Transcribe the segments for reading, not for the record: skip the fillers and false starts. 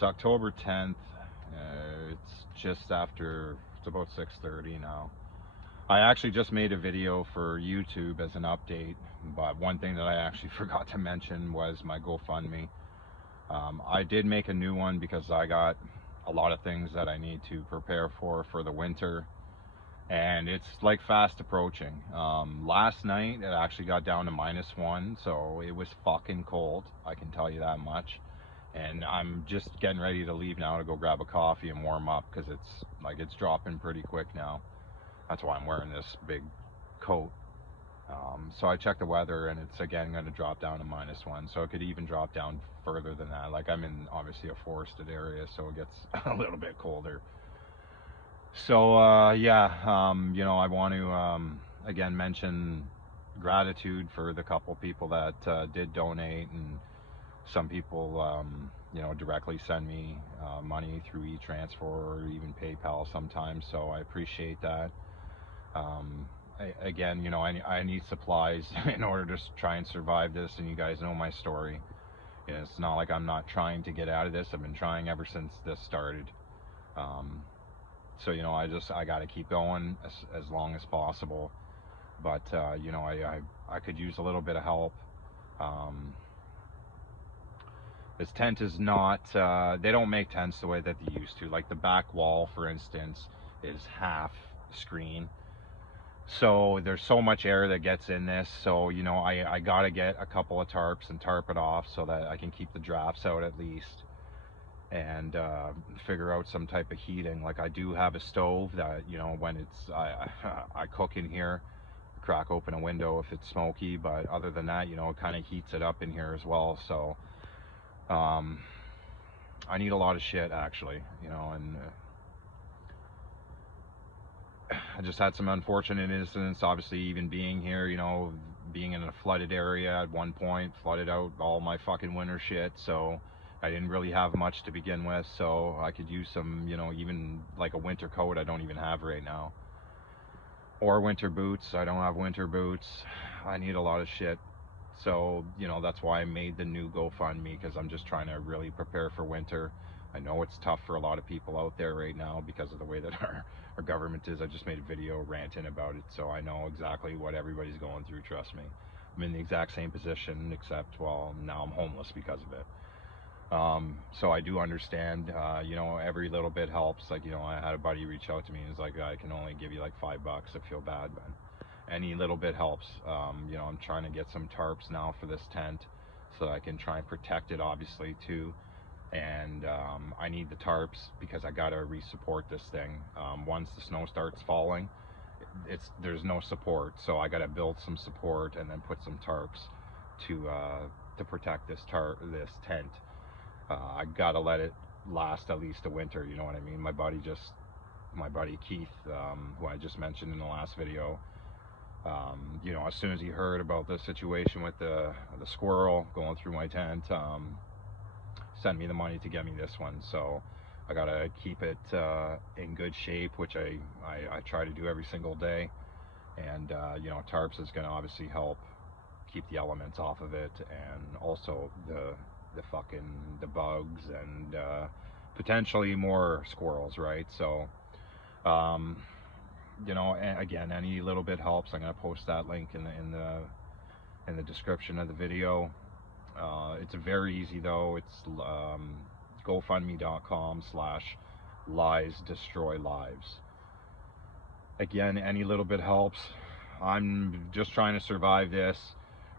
It's October 10th. It's just after, it's about 6:30 now. I actually just made a video for YouTube as an update, but one thing that I actually forgot to mention was my GoFundMe. I did make a new one because I got a lot of things that I need to prepare for the winter, and it's like fast approaching. Last night it actually got down to -1, so it was fucking cold, I can tell you that much. And I'm just getting ready to leave now to go grab a coffee and warm up because it's dropping pretty quick now. That's why I'm wearing this big coat. So I checked the weather and it's again going to drop down to -1, so it could even drop down further than that. Like, I'm in obviously a forested area, so it gets a little bit colder. So yeah, I want to again mention gratitude for the couple people that did donate, and some people directly send me money through e-transfer or even PayPal sometimes, so I appreciate that. Again, I need supplies in order to try and survive this, and you guys know my story. It's not like I'm not trying to get out of this. I've been trying ever since this started. So I got to keep going as long as possible. But I could use a little bit of help. This tent is not, they don't make tents the way that they used to. Like the back wall, for instance, is half screen. So there's so much air that gets in this. So, I got to get a couple of tarps and tarp it off so that I can keep the drafts out at least. And figure out some type of heating. Like, I do have a stove that, when I cook in here, crack open a window if it's smoky. But other than that, it kind of heats it up in here as well. So I need a lot of shit actually, and I just had some unfortunate incidents. Obviously, even being here, being in a flooded area at one point, flooded out all my fucking winter shit. So I didn't really have much to begin with. So I could use some, even like a winter coat I don't even have right now. Or winter boots. I don't have winter boots. I need a lot of shit. So, that's why I made the new GoFundMe, because I'm just trying to really prepare for winter. I know it's tough for a lot of people out there right now because of the way that our government is. I just made a video ranting about it, so I know exactly what everybody's going through, trust me. I'm in the exact same position, except, well, now I'm homeless because of it. So I do understand, every little bit helps. Like, I had a buddy reach out to me and he's like, I can only give you like $5. I feel bad, but any little bit helps. I'm trying to get some tarps now for this tent so that I can try and protect it, obviously, too. And I need the tarps because I gotta re-support this thing. Once the snow starts falling, there's no support, so I gotta build some support and then put some tarps to protect this tent. I gotta let it last at least a winter. You know what I mean? My buddy Keith, who I just mentioned in the last video, as soon as he heard about the situation with the squirrel going through my tent, sent me the money to get me this one. So I gotta keep it in good shape, which I try to do every single day. And tarps is gonna obviously help keep the elements off of it, and also the bugs and potentially more squirrels, right? So again, any little bit helps. I'm gonna post that link in the description of the video. It's very easy though. It's gofundme.com/lies destroy lives. Again, any little bit helps. I'm just trying to survive this.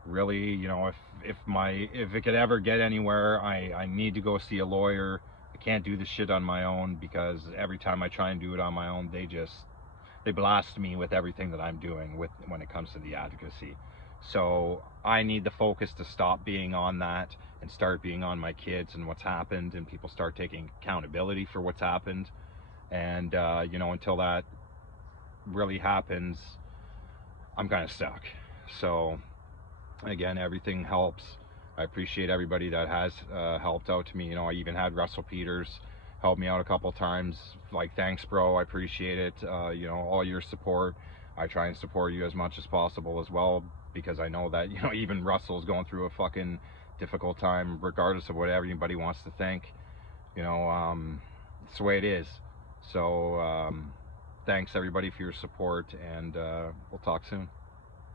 Really, if it could ever get anywhere, I need to go see a lawyer. I can't do this shit on my own, because every time I try and do it on my own, they blast me with everything that I'm doing when it comes to the advocacy. So I need the focus to stop being on that and start being on my kids and what's happened, and people start taking accountability for what's happened. And until that really happens, I'm kind of stuck. So again, everything helps. I appreciate everybody that has helped out to me. I even had Russell Peters help me out a couple times. Like, thanks bro, I appreciate it. All your support. I try and support you as much as possible as well, because I know that even Russell's going through a fucking difficult time, regardless of what anybody wants to think. You know, it's the way it is. So thanks everybody for your support, and we'll talk soon.